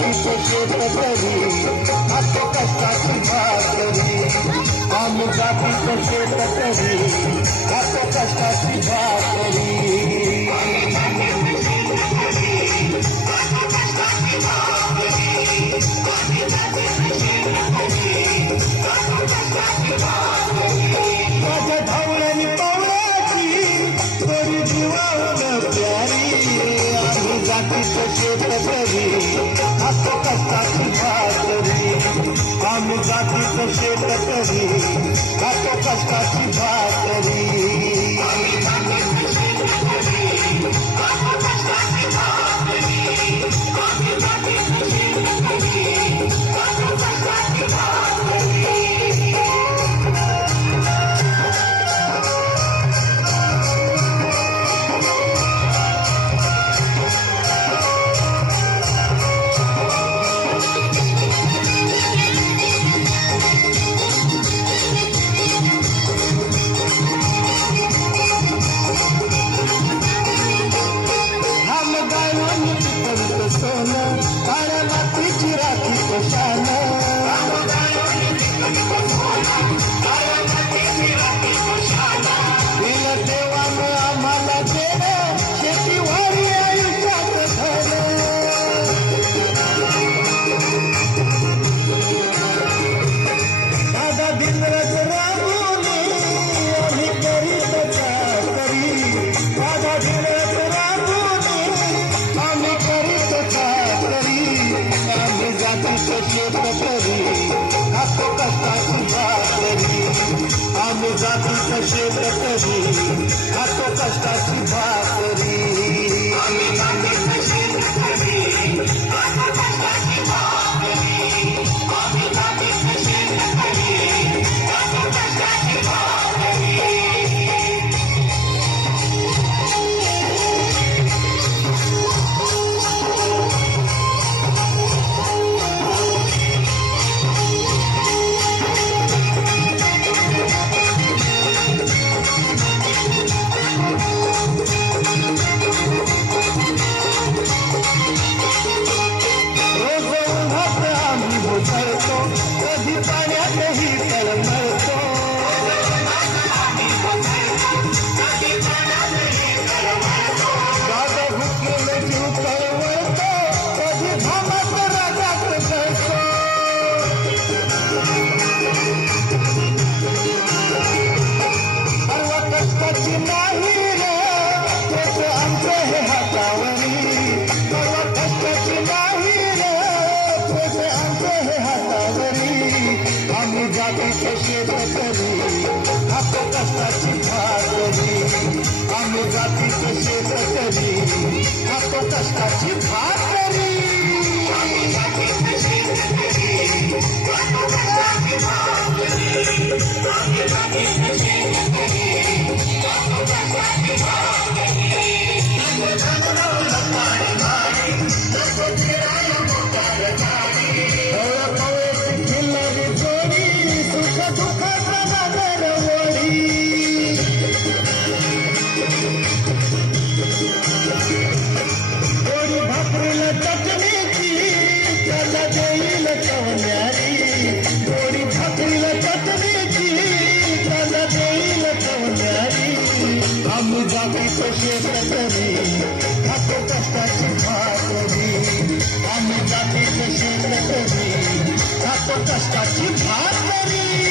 जातीचं शेतकरी खातो कष्टाची भाकरी आम्ही जातीचं शेतकरी खातो कष्टाची भाकरी माझ्या धावण्यानी पावण्याची तरी जीवावर प्यारी आम्ही जातीचं शेतकरी खातो कष्टाची भाकरी आम्ही जातीचं शेतकरी खातो कष्टाची भाकरी आम्ही जातीचं शेतकरी खातो कष्टाची भाकरी आम्ही जातीचं शेतकरी खातो कष्टाची भाकरी आम्ही जातीचं शेतकरी खातो कष्टाची भाकरी कधी पाण्यातही तळमळतो दादा भुकेले जीव तळमळतो कधी घामात रागात जळतो सर्व कष्टाची नाही रे तेच आमचं हे हातावरी सर्व कष्टाची नाही रे तेच आमचं हे हातावरी आम्ही जातीचं शेतकरी खातो कष्टाची भाकरी आम्ही जातीचं शेतकरी खातो कष्टाची भाकरी आम्ही जातीचं शेतकरी खातो कष्टाची भाकरी आम्ही जातीचं शेतकरी खातो कष्टाची भाकरी आम्ही जातीचं शेतकरी खातो कष्टाची भाकरी आम्ही जातीचं शेतकरी खातो कष्टाची भाकरी